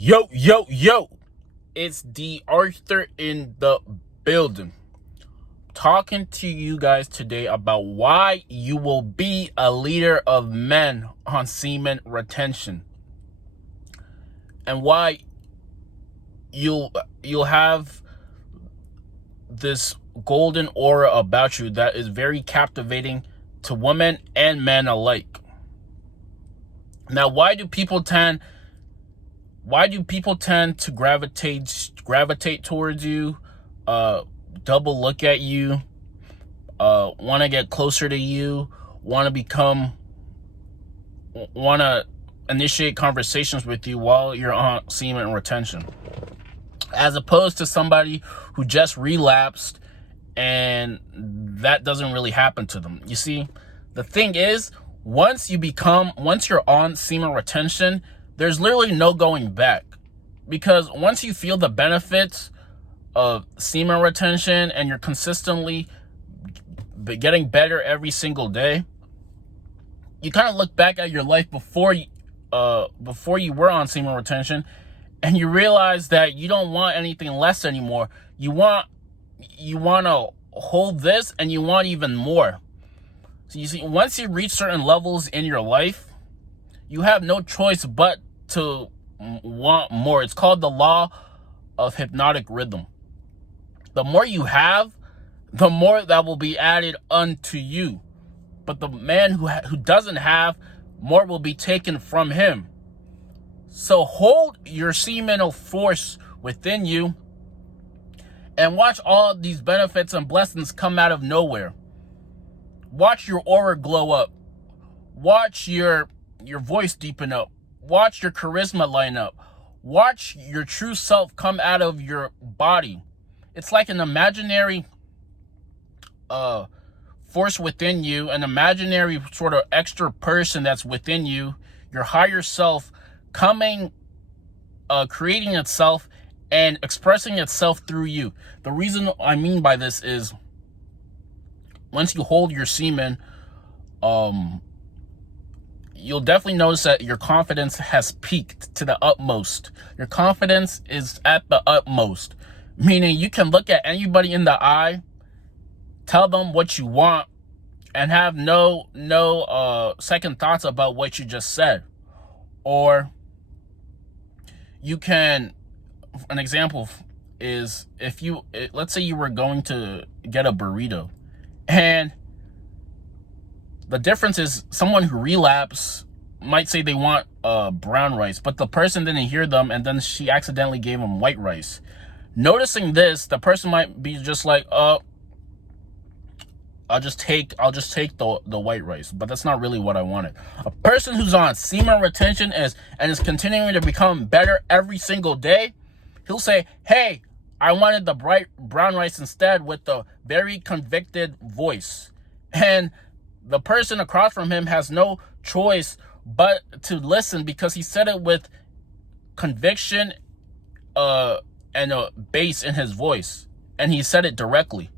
Yo, yo, yo, it's D.Arthur in the building. Talking to you guys today about why you will be a leader of men on semen retention. And why you'll have this golden aura about you that is very captivating to women and men alike. Now, why do people tend to gravitate towards you, double look at you, want to get closer to you, want to initiate conversations with you while you're on semen retention, as opposed to somebody who just relapsed and that doesn't really happen to them? You see, the thing is, once you're on semen retention, there's literally no going back, because once you feel the benefits of semen retention and you're consistently getting better every single day, you kind of look back at your life before you were on semen retention, and you realize that you don't want anything less anymore. You want to hold this, and you want even more. So you see, once you reach certain levels in your life, you have no choice but to want more. It's called the law of hypnotic rhythm. The more you have, the more that will be added unto you. But the man who doesn't have, more will be taken from him. So hold your seminal force within you and watch all these benefits and blessings come out of nowhere. Watch your aura glow up. Watch your voice deepen up. Watch your charisma line up. Watch your true self come out of your body. It's like an imaginary force within you, an imaginary sort of extra person that's within you, your higher self coming, creating itself and expressing itself through you. The reason I mean by this is, once you hold your semen, you'll definitely notice that your confidence has peaked to the utmost. Your confidence is at the utmost, meaning you can look at anybody in the eye, tell them what you want, and have no second thoughts about what you just said. Or you can, an example is, let's say you were going to get a burrito, and the difference is, someone who relapsed might say they want brown rice, but the person didn't hear them, and then she accidentally gave them white rice. Noticing this, the person might be just like, I'll just take the white rice, but that's not really what I wanted. A person who's on semen retention and is continuing to become better every single day, he'll say, hey, I wanted the bright brown rice instead, with the very convicted voice. And the person across from him has no choice but to listen, because he said it with conviction and a bass in his voice, and he said it directly.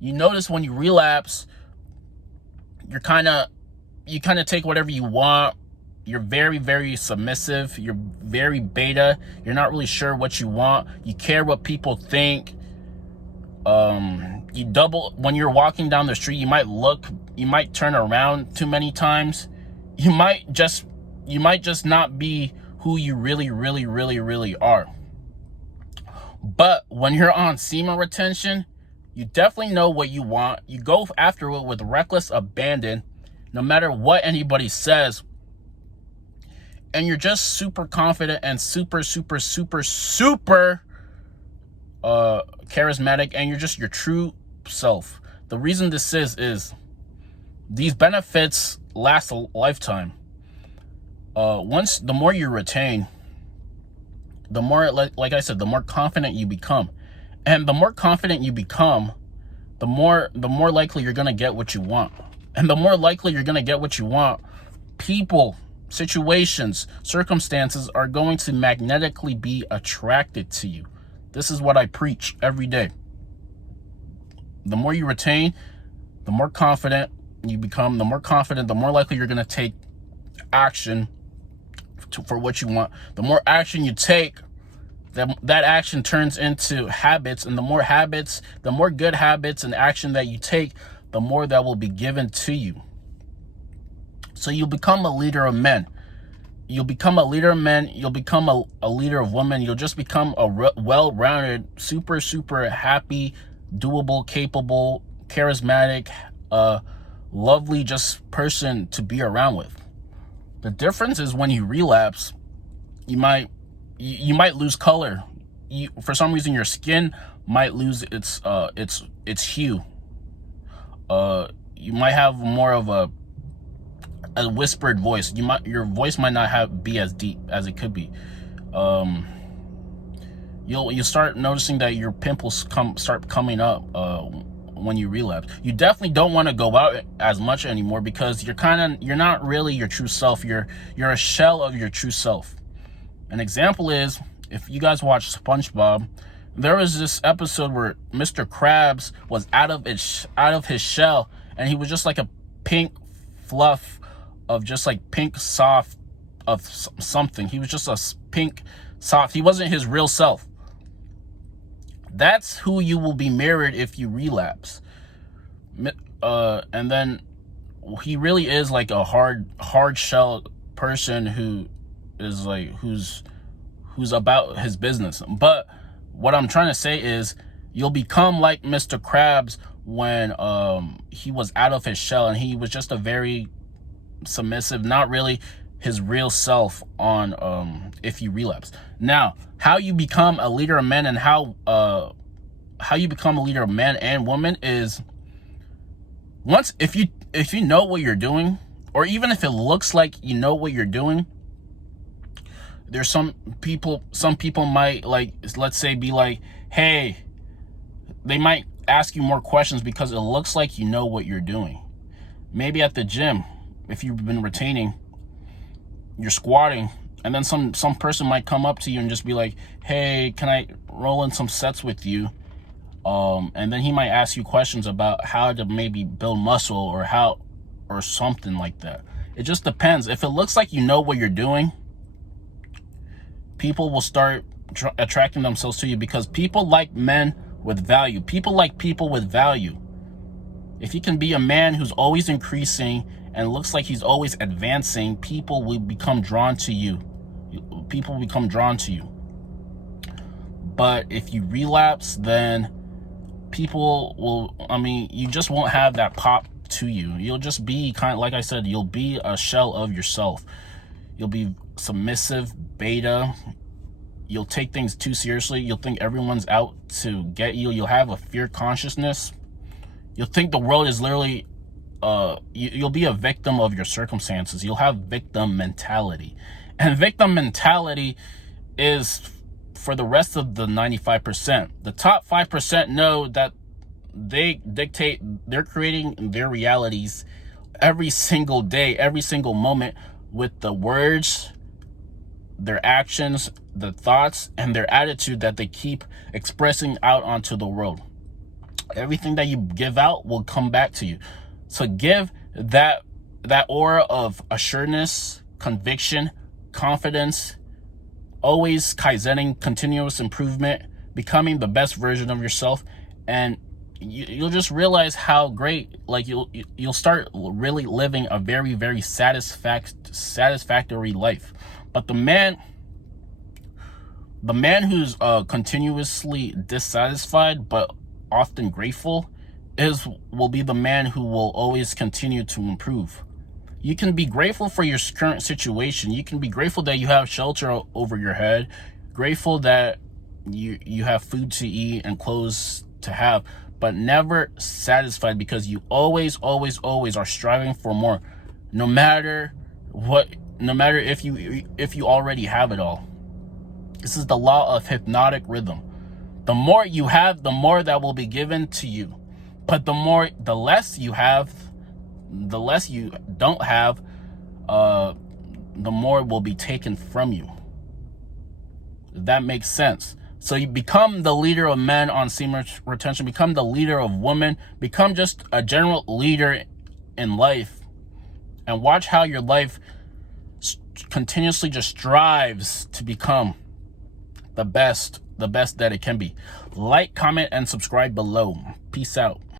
You notice when you relapse, you kind of take whatever you want. You're very, very submissive. You're very beta. You're not really sure what you want. You care what people think. You double when you're walking down the street. You might turn around too many times. You might just not be who you really, really, really, really are. But when you're on semen retention, you definitely know what you want. You go after it with reckless abandon, no matter what anybody says. And you're just super confident and super, super, super, super charismatic, and you're just your true self. The reason this is these benefits last a lifetime. The more you retain, the more, like I said, the more confident you become. And the more confident you become, the more likely you're going to get what you want. And the more likely you're going to get what you want, people, situations, circumstances are going to magnetically be attracted to you. This is what I preach every day. The more you retain, the more confident you become. The more confident, the more likely you're going to take action for what you want. The more action you take, that action turns into habits, and the more good habits and action that you take, the more that will be given to you. So you'll become a leader of men. You'll become a leader of men. You'll become a leader of women. You'll just become a well-rounded, super happy, doable, capable, charismatic, lovely just person to be around with. The difference is when you relapse, you might lose color. For some reason, your skin might lose its hue. You might have more of a whispered voice. Your voice might not be as deep as it could be. You'll start noticing that your pimples start coming up when you relapse. You definitely don't want to go out as much anymore, because you're not really your true self. You're a shell of your true self. An example is, if you guys watch SpongeBob, there was this episode where Mr. Krabs was out of his shell, and he was just like a pink fluff of just like pink soft of something. He was just a pink soft. He wasn't his real self. That's who you will be mirrored if you relapse. And then he really is like a hard shell person who is like who's about his business. But what I'm trying to say is, you'll become like Mr. Krabs when he was out of his shell, and he was just a very submissive, not really his real self on if you relapse. Now, how you become a leader of men, and how you become a leader of men and women is, if you know what you're doing, or even if it looks like you know what you're doing. There's some people might, like, let's say, be like, hey, they might ask you more questions because it looks like you know what you're doing. Maybe at the gym, if you've been retaining, you're squatting, and then some person might come up to you and just be like, hey, can I roll in some sets with you? And then he might ask you questions about how to maybe build muscle, or something like that. It just depends. If it looks like you know what you're doing, people will start attracting themselves to you, because people like men with value. People like people with value. If you can be a man who's always increasing and looks like he's always advancing, people will become drawn to you. People become drawn to you. But if you relapse, then people will, you just won't have that pop to you. You'll just be like I said, you'll be a shell of yourself. You'll be submissive, beta. You'll take things too seriously. You'll think everyone's out to get you. You'll have a fear consciousness. You'll think the world is literally, you'll be a victim of your circumstances. You'll have victim mentality. And victim mentality is for the rest of the 95%. The top 5% know that they're creating their realities every single day, every single moment, with the words, their actions, the thoughts, and their attitude that they keep expressing out onto the world. Everything that you give out will come back to you. So give that aura of assuredness, conviction, confidence, always kaizening, continuous improvement, becoming the best version of yourself, and you'll just realize how great, like, you'll start really living a very, very satisfactory life. But the man who's continuously dissatisfied but often grateful will be the man who will always continue to improve. You can be grateful for your current situation. You can be grateful that you have shelter over your head, grateful that you have food to eat and clothes to have, but never satisfied, because you always are striving for more, no matter if you already have it all. This is the law of hypnotic rhythm. The more you have, the more that will be given to you. But the less you have, the less you don't have, the more will be taken from you. If that makes sense. So you become the leader of men on semen retention, become the leader of women, become just a general leader in life, and watch how your life continuously just strives to become the best that it can be. Like, comment, and subscribe below. Peace out.